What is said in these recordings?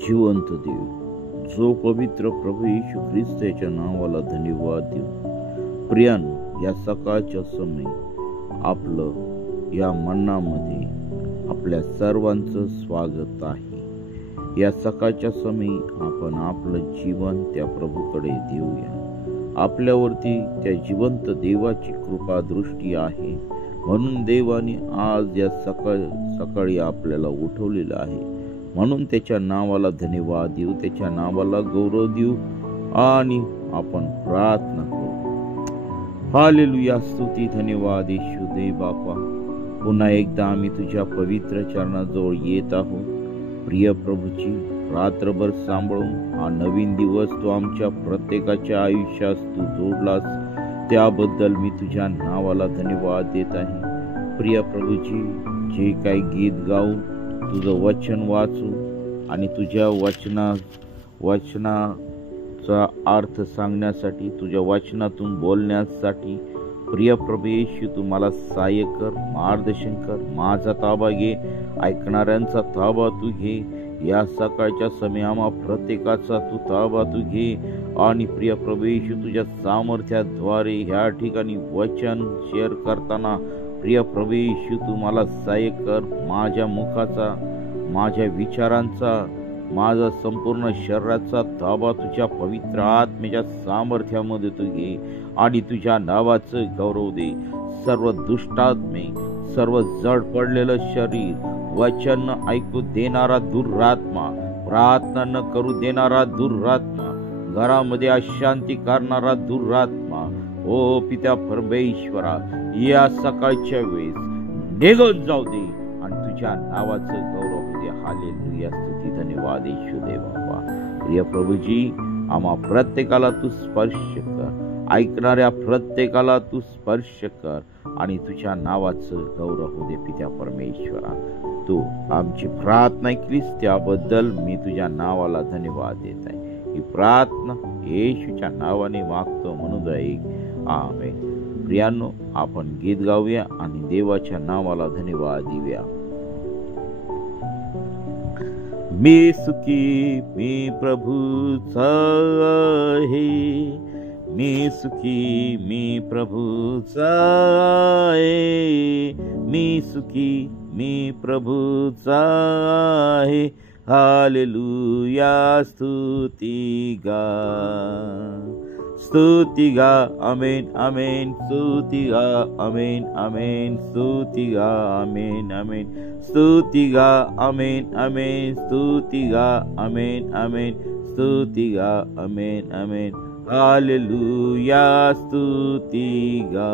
जिवंत देव, जो पवित्र प्रभू येशू ख्रिस्त याच्या नावाला धन्यवाद देऊ. प्रियानो, या सकाळच्या समय आपलं या मन्नामध्ये आपल्या सर्वांचं स्वागत आहे. या सकाळच्या समय आपण आपलं जीवन त्या प्रभूकडे देऊया. आपल्यावरती त्या जिवंत देवाची कृपा दृष्टी आहे, म्हणून देवाने आज या सकाळी आपल्याला उठवलेलं आहे. म्हणून त्याच्या नावाला धन्यवाद देऊ, त्याच्या नावाला गौरव देऊ आणि आपण प्रार्थना करू. हालेलुया, स्तुती, धन्यवाद येशू दे बापा. पुन्हा एकदा आम्ही तुझ्या पवित्र चरणाजवळ येत आहोत. प्रिय प्रभूची रात्रभर सांभाळून हा नवीन दिवस तू आमच्या प्रत्येकाच्या आयुष्यात तू जोडलास, त्याबद्दल मी तुझ्या नावाला धन्यवाद देत आहे. प्रिय प्रभूची जे काही गीत गाऊन तुझं वचन वाचू आणि तुझ्या वचनाचा अर्थ सांगण्यासाठी, तुझ्या वचनातून बोलण्यासाठी प्रिय प्रभू येशू तू मला सहाय्य कर, मार्गदर्शन कर. माझा ताबा घे, ऐकणाऱ्यांचा ताबा तू घे. या सकाळच्या समय आम्हा प्रत्येकाचा तू ताबा तू घे आणि प्रिय प्रभू येशू तुझ्या सामर्थ्याद्वारे ह्या ठिकाणी वचन शेअर करताना प्रिय प्रभू येशू तू मला सहाय्य कर. माझ्या मुखाचा, माझ्या विचारांचा, माझा संपूर्ण शरीराचा ताबा तुझ्या पवित्र आत्म्याच्या सामर्थ्यामध्ये तू घे आणि तुझ्या नावाचं गौरव दे. सर्व दुष्टात्मे, सर्व जड पडलेलं शरीर, वचन न ऐकू देणारा दुरात्मा, प्रार्थना न करू देणारा दुरात्मा, घरामध्ये अशांती करणारा दुरात्मा, ओ पित्या परमेश्वरा, या सकाळच्या वेळेस निघून जाऊ दे आणि तुझ्या नावाचं गौरव दे. हालेलुया, स्तुती, धन्यवाद येशू दे बाबा. प्रिय प्रभूजी, आम्हा प्रत्येकाला तू स्पर्श कर, ऐकणाऱ्या प्रत्येकाला तू स्पर्श कर आणि तुझ्या नावाचं गौरव होऊ दे. पित्या परमेश्वरा, तू आमची प्रार्थना ऐकलीस त्याबद्दल मी तुझ्या नावाला धन्यवाद देत आहे. ही प्रार्थना येशूच्या नावाने मागतो म्हणून ऐक. आमेन. प्रियांनो, आपण गीत गाऊया आणि देवाच्या नावाला धन्यवाद देऊया. मी सुखी, मी प्रभूचा आहे, मी सुखी, मी प्रभूचा आहे, मी सुखी, मी प्रभूचा आहे. हालेलुया, स्तुती गा, स्तुती गा, आमेन आमेन, स्तुती गा, आमेन आमेन, स्तुती गा, आमेन आमेन, स्तुती गा, आमेन आमेन, स्तुती गा, आमेन आमेन, स्तुती गा, आमेन आमेन. हालेलुया, स्तुती गा.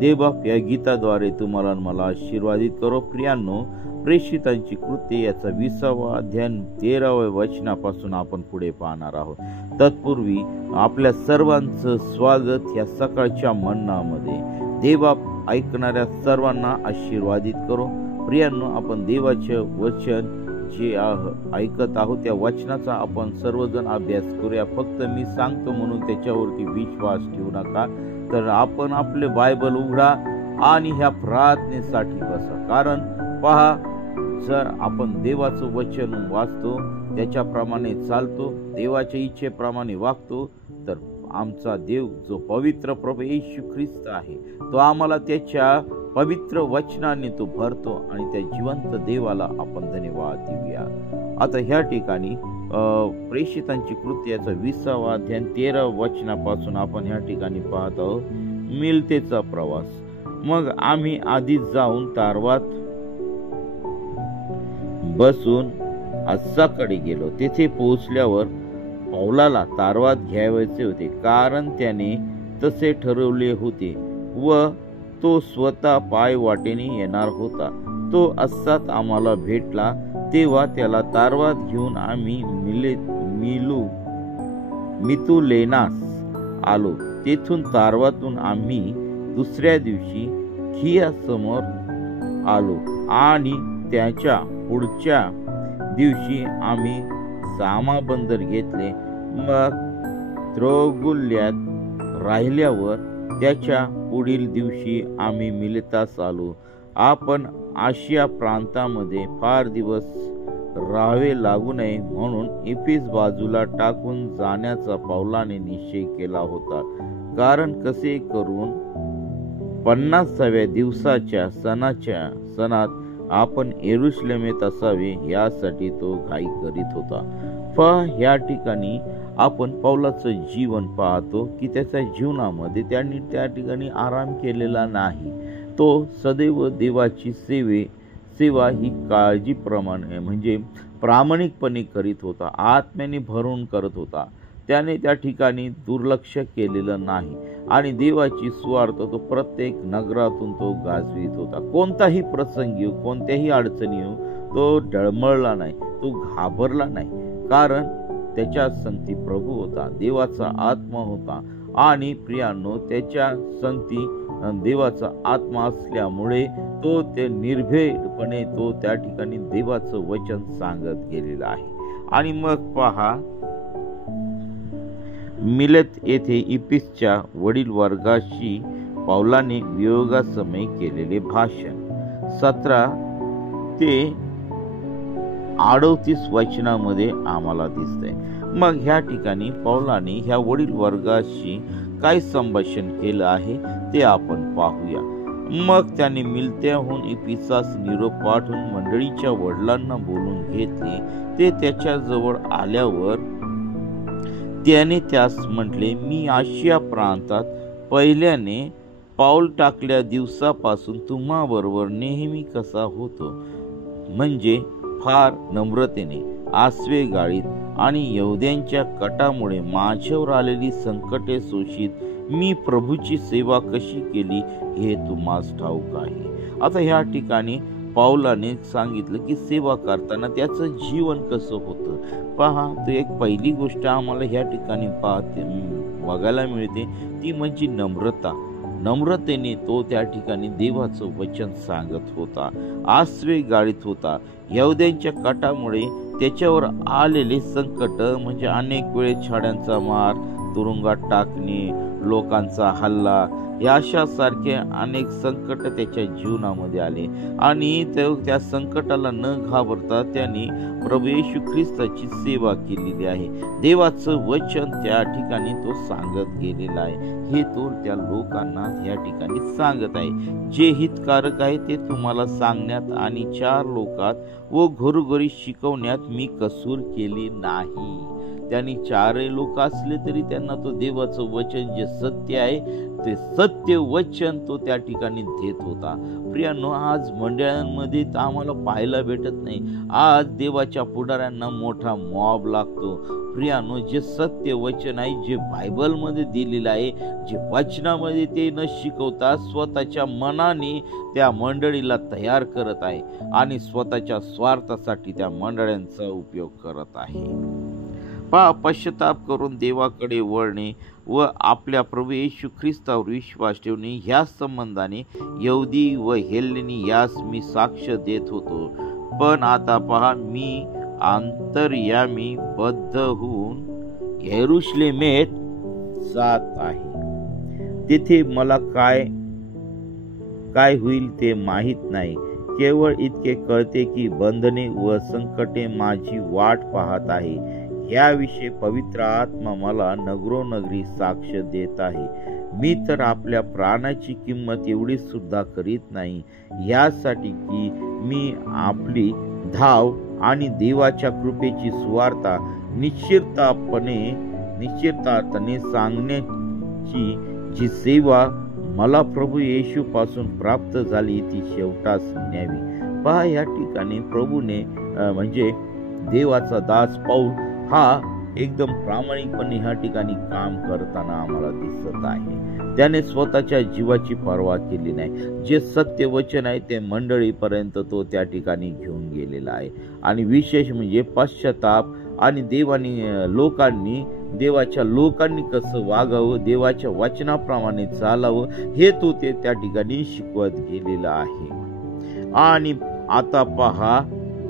देवबाप, या गीताद्वारे तुम्हाला मला आशीर्वादित करो. प्रियांनो, प्रेषितांची कृत्ये याचा 20वा अध्याय 13व्या वचनापासून आपण पुढे पाहणार आहोत. तत्पूर्वी आपल्या सर्वांचं स्वागत या सकाळच्या मन्नामध्ये. देवबाप ऐकणाऱ्या सर्वांना आशीर्वादित करो. प्रियांनो, आपण देवाचे वचन जे ऐकत आहोत त्या वचनाचा आपण सर्वजण अभ्यास करूया. फक्त मी सांगतो म्हणून त्याच्यावरती विश्वास ठेवू नका. तर आपण आपले बायबल उघडा आणि ह्या प्रार्थनेसाठी बसा. कारण पहा, जर आपण देवाचं वचन वाचतो, त्याच्याप्रमाणे चालतो, देवाच्या इच्छेप्रमाणे वागतो, तर आमचा देव जो पवित्र प्रभू येशू ख्रिस्त आहे तो आम्हाला त्याच्या पवित्र वचनाने तो भरतो आणि त्या जिवंत देवाला आपण धन्यवाद देऊया. आता ह्या ठिकाणी प्रेषितांची कृत्याचा 20वा अध्याय 13 वचनापासून आपण ह्या ठिकाणी पाहत आहोत. मिलतेचा प्रवास. मग आम्ही आधीच जाऊन तारवात बसून अस्साकडे गेलो. तेथे पोहोचल्यावर पौलाला तारवात घ्यायचे होते, कारण त्याने तसे ठरवले होते व तो स्वतः पाय वाटेने येणार होता. तो अस्सात आम्हाला भेटला, तेव्हा त्याला तारवात घेऊन आम्ही मितुलेनास आलो. तेथून तारवातून आम्ही दुसऱ्या दिवशी खिया समोर आलो आणि त्याच्या पुढच्या दिवशी आम्ही सामा बंदर घेतले. मग त्रोगुल्यात राहिल्यावर त्याच्या पुढील दिवशी आम्ही मिलितास आलो. आपण आशिया प्रांतामध्ये फार दिवस राहावे लागू नये म्हणून इफिस बाजूला टाकून जाण्याचा पौलाने निश्चय केला होता. कारण कसे करून 50व्या दिवसाच्या सणात आपण येरुशलेमेत असावे यासाठी तो घाई करीत होता. ह्या ठिकाणी आपण पौलाचं जीवन पाहतो की त्याच्या जीवनामध्ये त्यांनी त्या ठिकाणी आराम केलेला नाही. तो सदैव देवाची सेवा ही काळजीप्रमाणे म्हणजे प्रामाणिकपणे करीत होता, आत्म्याने भरून करत होता. त्याने त्या ठिकाणी दुर्लक्ष केलेलं नाही आणि देवाची सुवार्थ तो प्रत्येक नगरातून तो गाजवित होता. कोणताही प्रसंग येऊ, कोणत्याही अडचणी येऊ, तो डळमळला नाही, तो घाबरला नाही. कारण त्याच्या संगती प्रभू होता, देवाचा आत्मा होता आणि प्रियांनो त्याच्या संगती देवाचा आत्मा असल्यामुळे तो ते निर्भयपणे तो त्या ठिकाणी देवाचं वचन सांगत गेलेला आहे. आणि मग पहा, मिलेत येथे इफिसच्या वडील वर्गाशी पौलाने वियोगासमयी केलेले भाषण 17 ते 38 वचनामध्ये आम्हाला दिसतंय. मग ह्या ठिकाणी पौलाने ह्या वडील वर्गाशी काय संभाषण केलं आहे ते आपण पाहूया. मग त्याने मिलत्याहून इफिसास निरोप पाठवून मंडळीच्या वडिलांना बोलून घेतले. ते त्याच्या जवळ आल्यावर त्याने त्यास म्हटले, मी आशिया प्रांतात पहिल्याने पाऊल टाकल्या दिवसापासून तुम्हाबरोबर नेहमी कसा होतो, म्हणजे फार नम्रतेने, आसवे गाळीत आणि यहूद्यांच्या कटामुळे माझ्यावर आलेली संकटे सोशीत मी प्रभूची सेवा कशी केली हे तुम्हास ठाऊक आहे. आता ह्या ठिकाणी पौलाने सांगितलं की सेवा करताना त्याचं जीवन कसं होतं. पहा, तो एक पहिली गोष्ट आम्हाला ह्या ठिकाणी बघायला मिळते ती म्हणजे नम्रता. नम्रतेने तो त्या ठिकाणी देवाचं वचन सांगत होता, आसवे गाळीत होता. यहूद्यांच्या कटामुळे त्याच्यावर आलेले संकट म्हणजे अनेक वेळेस छाड्यांचा मार, तुरुंगात टाकणे, लोकांचा हल्ला, या अशा सारखे अनेक संकट त्याच्या जीवनामध्ये आले आणि त्या संकटाला न घाबरता त्याने प्रभू येशू ख्रिस्ताची सेवा केलेली आहे. देवाचं वचन त्या ठिकाणी तो सांगत गेलेला आहे. हे तो त्या लोकांना या ठिकाणी सांगत आहे. जे हितकारक आहे ते तुम्हाला सांगण्यात आणि 4 लोकात व घरोघरी शिकवण्यात मी कसूर केली नाही. त्यांनी 4 लोक असले तरी त्यांना तो देवाचं वचन जे सत्य आहे ते सत्य वचन तो त्या ठिकाणी देत होता. प्रियांनो, आज मंडळांमध्ये तर आम्हाला पाहायला भेटत नाही. आज देवाच्या पुढाऱ्यांना मोठा मॉब लागतो. प्रियांनो, जे सत्य वचन आहे, जे बायबलमध्ये दिलेलं आहे, जे वचनामध्ये ते न शिकवता स्वतःच्या मनाने त्या मंडळीला तयार करत आहे आणि स्वतःच्या स्वार्थासाठी त्या मंडळांचा उपयोग करत आहे. पश्चाताप करून देवाकडे वळणे व आपल्या प्रभू येशू ख्रिस्तावर विश्वास ठेवणे ह्या संबंधाने यहुदी व हेलेनी यास मी साक्ष देत होतो. पण आता पहा, मी अंतर्यामी बद्ध होऊन येरुशलेमेत जात आहे. तेथे मला काय होईल ते माहीत नाही. केवळ इतके कळते की बंधने व संकटे माझी वाट पाहत आहे. याविषयी पवित्र आत्मा मला नगरोनगरी साक्ष देत आहे. मी तर आपल्या प्राणाची किंमत एवढी सुद्धा करीत नाही, यासाठी की मी आपली धाव आणि देवाच्या कृपेची सुवार्ता निश्चितपणे सांगण्याची जी सेवा मला प्रभू येशू पासून प्राप्त झाली ती शेवटास न्यावी. पहा, या ठिकाणी प्रभूने म्हणजे देवाचा दास पौल हा एकदम प्रामाणिकपणे ह्या ठिकाणी काम करताना आम्हाला दिसत आहे. त्याने स्वतःच्या जीवाची पर्वा केली नाही. जे सत्य वचन आहे ते मंडळीपर्यंत तो त्या ठिकाणी घेऊन गेलेला आहे. आणि विशेष म्हणजे पश्चाताप आणि देवाच्या लोकांनी कसं वागावं, देवाच्या वचनाप्रमाणे चालावं हे तो ते त्या ठिकाणी शिकवत गेलेला आहे. आणि आता पहा,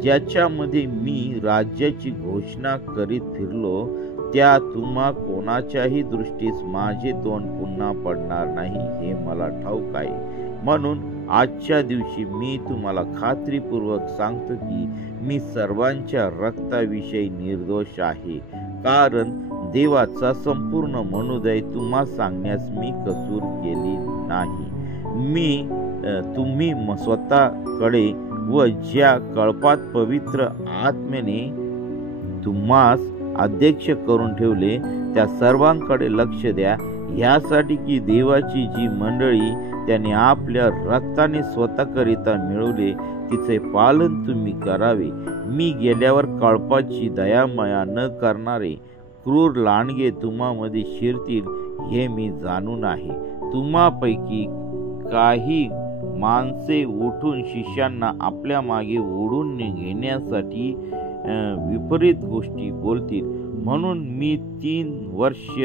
ज्याच्यामध्ये मी राज्याची घोषणा करीत फिरलो त्या तुम्हा कोणाच्याही दृष्टीस माझे तोंड पुन्हा पडणार नाही हे मला ठाऊक आहे. म्हणून आजच्या दिवशी मी तुम्हाला खात्रीपूर्वक सांगतो की मी सर्वांच्या रक्ताविषयी निर्दोष आहे, कारण देवाचा संपूर्ण मनोदय तुम्हा सांगण्यास मी कसूर केली नाही. तुम्ही स्वतःकडे व ज्या कळपात पवित्र आत्म्याने तुम्हास अध्यक्ष करून ठेवले त्या सर्वांकडे लक्ष द्या, यासाठी की देवाची जी मंडळी त्याने आपल्या रक्ताने स्वतःकरिता मिळवले तिचे पालन तुम्ही करावे. मी गेल्यावर कळपाची दयामया न करणारे क्रूर लांडगे तुम्हामध्ये शिरतील हे मी जाणून आहे. तुम्हापैकी काही माणसे उठून शिष्यांना आपल्या मागे ओढून घेण्यासाठी विपरीत गोष्टी बोलतील, म्हणून मी 3 वर्ष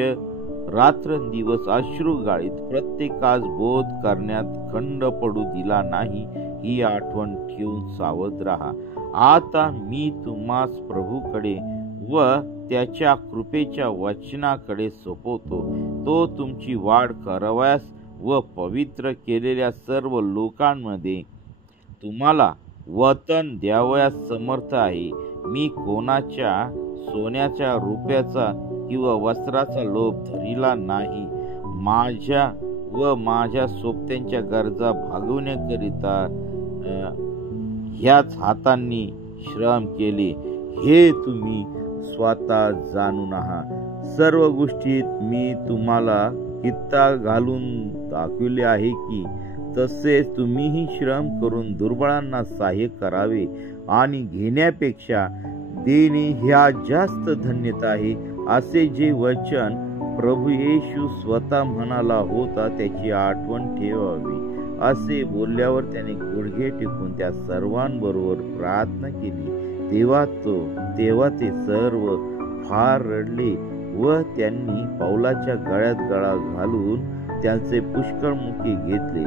रात्रंदिवस अश्रू गाळीत प्रत्येकास बोध करण्यात खंड पडू दिला नाही. ही आठवण ठेवून सावध राहा. आता मी तुम्हास प्रभूकडे व त्याच्या कृपेच्या वचनाकडे सोपवतो. तो तुमची वाढ करावयास व पवित्र केलेल्या सर्व लोकांमध्ये तुम्हाला वतन द्यावयास समर्थ आहे. मी कोणाच्या सोन्याच्या रुपयाचा किंवा वस्त्राचा लोभ धरिला नाही. माझ्या व माझ्या सोबत्यांच्या गरजा भागवण्याकरिता ह्याच हातांनी श्रम केले, हे तुम्ही स्वतः जाणून आहात. सर्व गोष्टीत मी तुम्हाला कित्ता घालून दाखविले आहे की तसेच तुम्हीही श्रम करून दुर्बळांना सहाय्य करावे, आणि घेण्यापेक्षा देणे ह्या जास्त धन्यता आहे, असे जे वचन प्रभू येशू स्वतः म्हणाला होता त्याची आठवण ठेवावी. असे बोलल्यावर त्याने गुडघे टेकून त्या सर्वांबरोबर प्रार्थना केली. तेव्हा ते सर्व फार रडले व त्यांनी पौलाच्या गळ्यात गळा घालून त्यांचे पुष्कळ मुके घेतले.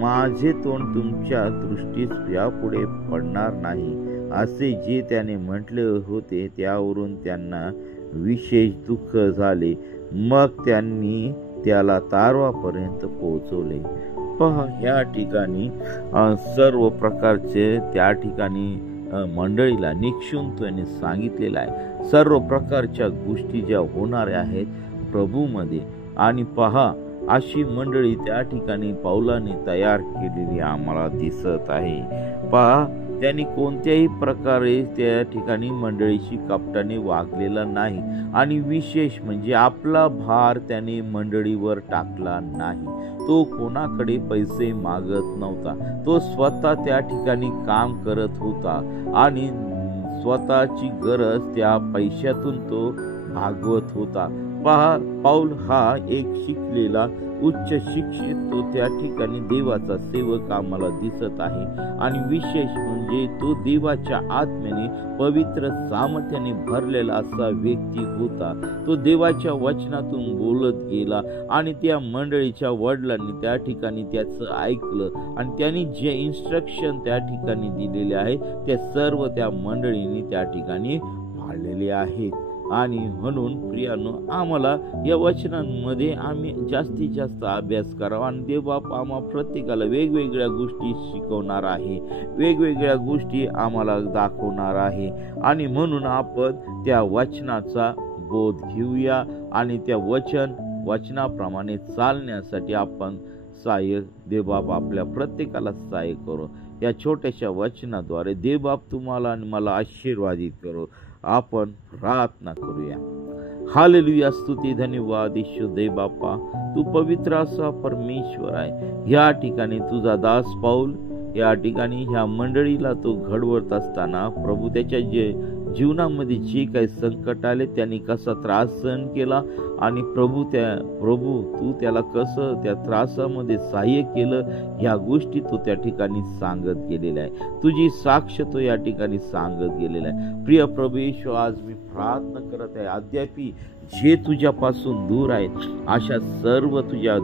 माझे तोंड तुमच्या दृष्टीस यापुढे पडणार नाही, असे जे त्याने म्हटले होते त्यावरून त्यांना विशेष दुःख झाले. मग त्यांनी त्याला तारवापर्यंत पोहोचवले. पहा, या ठिकाणी सर्व प्रकारचे त्या ठिकाणी मंडळीला निक्षून त्याने सांगितलेलं आहे. सर्व प्रकारच्या गोष्टी ज्या होणाऱ्या आहेत प्रभूमध्ये, आणि पहा अशी मंडळी त्या ठिकाणी पौलाने तयार केलेली आम्हाला दिसत आहे. पहा, त्यांनी कोणत्याही प्रकारे त्या ठिकाणी मंडळीशी कपटाने वागलेला नाही, आणि विशेष म्हणजे आपला भार त्याने मंडळीवर टाकला नाही. तो कोणाकडे पैसे मागत नव्हता. तो स्वतः त्या ठिकाणी काम करत होता आणि स्वतःची गरज त्या पैशातून तो भागवत होता. पहा, पौल हा एक शिकलेला उच्च शिक्षित तो त्या ठिकाणी देवाचा सेवक आम्हाला दिसत आहे, आणि विशेष म्हणजे तो देवाच्या आत्म्याने पवित्र सामर्थ्याने भरलेला असा व्यक्ती होता. तो देवाच्या वचनातून बोलत गेला आणि त्या मंडळीच्या वडिलांनी त्या ठिकाणी त्याचं ऐकलं, आणि त्यांनी जे इन्स्ट्रक्शन त्या ठिकाणी दिलेले आहे ते सर्व त्या मंडळींनी त्या ठिकाणी पाळलेले आहेत. आणि म्हणून प्रियानो, आम्हाला या वचनांमध्ये आम्ही जास्तीत जास्त अभ्यास करावा, आणि देवबाप आम्हा प्रत्येकाला वेगवेगळ्या गोष्टी शिकवणार आहे, वेगवेगळ्या गोष्टी आम्हाला दाखवणार आहे, आणि म्हणून आपण त्या वचनाचा बोध घेऊया आणि त्या वचनाप्रमाणे चालण्यासाठी आपण सहाय्य देवबाप आपल्या प्रत्येकाला सहाय्य करो. या छोट्याशा वचनाद्वारे देवबाप तुम्हाला आणि मला आशीर्वादित करो. आपण प्रार्थना करूया. हालेलुया, स्तुती, धन्यवाद ईश्वर देव बाप्पा, तू पवित्र असा परमेश्वर आहे. या ठिकाणी तुझा दास पौल या ठिकाणी ह्या मंडळीला तो घडवत असताना प्रभू त्याच्या जीवनामध्ये जे काही संकट आले, त्यांनी कसा त्रास सहन केला, आणि प्रभू तू त्याला कसं त्या त्रासामध्ये सहाय्य केलं, ह्या गोष्टी तो त्या ठिकाणी सांगत गेलेला आहे. तुझी साक्ष तो या ठिकाणी सांगत गेलेला आहे. प्रिय प्रभू येशू, आज मी प्रार्थना करत आहे, अद्यापी जे तुझ्यापासून दूर आहेत अशा सर्व तुझ्या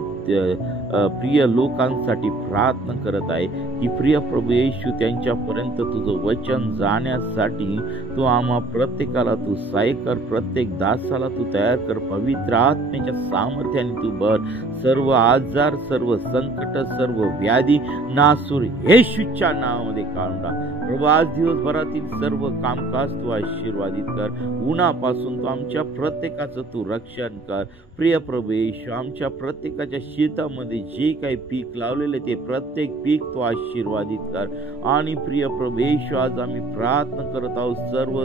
प्रिय लोकांसाठी प्रार्थना करत आहे की प्रिय प्रभू येशू, त्यांच्यापर्यंत तुझं वचन जाण्यासाठी तू आम्हा प्रत्येकाला तू सहाय्य कर, प्रत्येक दासाला तू तयार कर, पवित्र आत्म्याच्या सामर्थ्याने तू भर. सर्व आजार, सर्व संकट, सर्व व्याधी नासूर येशूच्या नावामध्ये काढून टाक. प्रभू आज दिवसभरातील सर्व कामकाज तू आशीर्वादित कर. उन्हापासून तू आमच्या प्रत्येकाचं तू रक्षण कर. प्रिय प्रभू येशू, आमच्या प्रत्येकाच्या शेतामध्ये जे काही पीक लावलेले ते प्रत्येक पीक तू आशीर्वादित कर. आणि प्रिय प्रभू येशू, आज आम्ही प्रार्थना करत आहोत, सर्व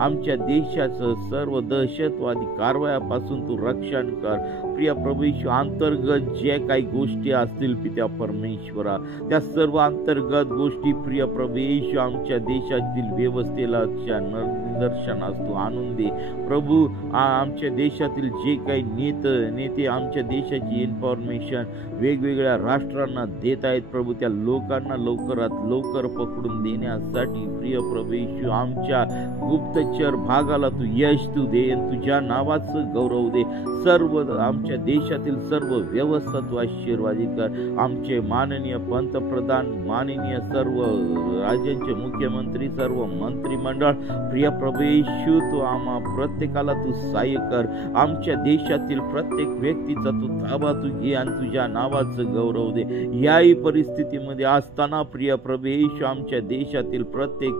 आमच्या देशाचं सर्व दहशतवादी कारवायापासून तू रक्षण कर. प्रिय प्रभू येशू, अंतर्गत जे काही गोष्टी असतील पित्या परमेश्वरा, त्या सर्व अंतर्गत गोष्टी प्रिय प्रभू येशू आमच्या देशातील व्यवस्थेला निदर्शनास तू आणून दे. प्रभू, आमच्या देशातील जे काही नेते आमच्या देशाची इन्फॉर्मेशन वेगवेगळ्या राष्ट्रांना देत आहेत प्रभू, त्या लोकांना लवकरात लवकर पकडून देण्यासाठी प्रिय प्रभू येशू आमच्या गुप्तचर भागाला तू यश तू दे, तुझ्या नावाचं गौरव दे. सर्व आमच्या देशातील सर्व व्यवस्था तू आशीर्वादित कर. आमचे माननीय पंतप्रधान, माननीय सर्व राज्यांचे मुख्यमंत्री, सर्व मंत्रिमंडळ, प्रिय प्रभू येशू तू आम्हा प्रत्येकाला तू सहाय्य कर. आमच्या देशातील प्रत्येक व्यक्तीचा तू ताबा तू घे आणि तुझ्या नावाचं गौरव दे. याही परिस्थितीमध्ये असताना प्रिय प्रभू येशू आमच्या देशातील प्रत्येक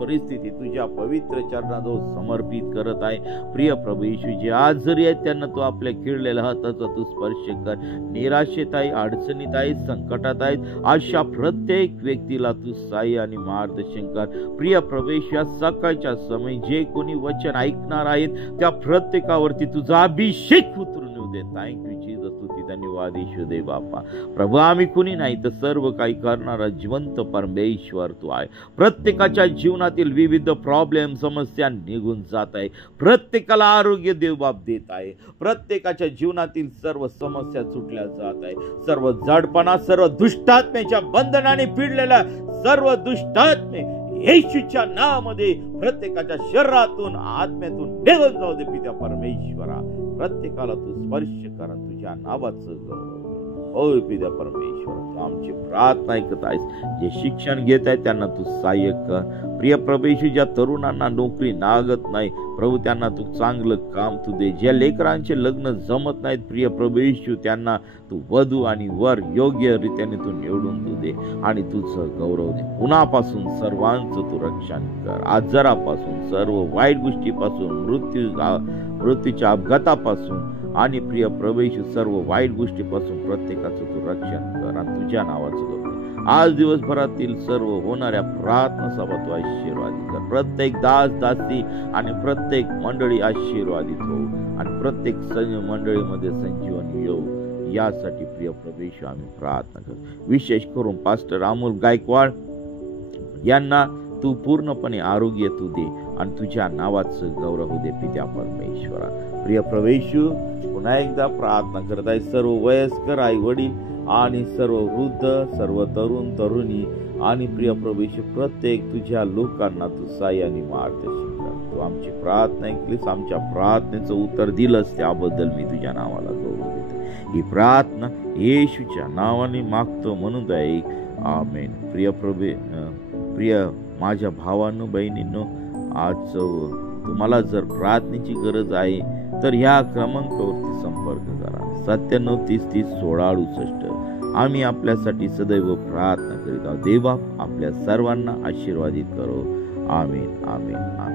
परिस्थिती तुझ्या पवित्र चरणाजवळ समर्पित करत आहे. प्रिय प्रभू येशू, जे आजारी आहेत त्यांना तू आपल्या किळलेल्या हाताचा तू स्पर्श कर. निराशेत आहे, अडचणीत आहे, संकटात आहेत, अशा प्रत्येक व्यक्तीला तू सहाय्य आणि मार्गदर्शन कर. प्रिय प्रभू येशू, या सकाळच्या समय जे कोणी वचन ऐकणार आहेत त्या प्रत्येकावरती तुझा अभिषेक उतरून येऊ दे. थँक्यू जीसस, स्तुती धन्यवाद येशू दे बापा. प्रभू, आम्ही कुणी नाही तर सर्व काही करणारा जिवंत परमेश्वर तू आहे. प्रत्येकाच्या जीवनातील विविध प्रॉब्लेम, समस्या निघून जात आहे. प्रत्येकाला आरोग्य देव बाप देत आहे. प्रत्येकाच्या जीवनातील सर्व समस्या सुटल्या जात आहे. सर्व जडपणा, सर्व दुष्टात्म्याच्या बंधनाने पिडलेल्या सर्व दुष्टात्मे येशूच्या नावामध्ये प्रत्येकाच्या शरीरातून, आत्म्यातून निघून जाऊ दे पित्या परमेश्वरा. प्रत्येकाला तू स्पर्श कर, तुझ्या नावाचं गौरव. होय पित्या परमेश्वर, तू आमची प्रार्थना ऐकत आहेस. जे शिक्षण घेत आहेत त्यांना तू सहाय्य कर. प्रिय प्रभू येशू, ज्या तरुणांना नोकरी लागत नाही प्रभू, त्यांना तू चांगलं काम तू दे. ज्या लेकरांचे लग्न जमत नाहीत प्रिय प्रभू येशू, त्यांना तू वधू आणि वर योग्य रीतीने तू निवडून तू दे आणि तुझं गौरव दे. उन्हापासून सर्वांचं तू रक्षण कर. आजारापासून, सर्व वाईट गोष्टीपासून, मृत्यूच्या अपघातापासून आणि प्रिय प्रभू येशू सर्व वाईट गोष्टीपासून प्रत्येकाचं तू रक्षण कर आणि तुझ्या नावाचं गौरव. आज दिवसभरातील सर्व होणाऱ्या प्रार्थना सभा तू आशीर्वादित कर. प्रत्येक दास, दासी आणि प्रत्येक मंडळी आशीर्वादित हो आणि प्रत्येक मंडळीमध्ये संजीवन येऊ, यासाठी प्रिय प्रभू येशू आम्ही प्रार्थना करतो. विशेष करून पास्टर अमोल गायकवाड यांना तू पूर्णपणे आरोग्य तू दे आणि तुझ्या नावाचं गौरव दे पित्या परमेश्वरा. प्रिय प्रभू येशू, पुन्हा एकदा प्रार्थना करत आहे सर्व वयस्कर आई वडील आणि सर्व वृद्ध, सर्व तरुण तरुणी आणि प्रिय प्रभू येशू प्रत्येक तुझ्या लोकांना तू सहाय्य आणि मार्गदर्शन कर. तू आमची प्रार्थना ऐकलीस, आमच्या प्रार्थनेचं उत्तर दिलंस, त्याबद्दल मी तुझ्या नावाला गौरव देतो. ही प्रार्थना येशूच्या नावाने मागतो म्हणून ऐक, आमेन. प्रिय माझ्या भावांनो, बहिणींनो, आज तुम्हाला जर प्रार्थनेची गरज आहे तर ह्या क्रमांकावरती संपर्क करा. 97 30 30 16 68. आम्ही आपल्यासाठी सदैव प्रार्थना करीत आहोत. देवा आपल्या सर्वांना आशीर्वादित करो. आमेन, आमेन, आमेन.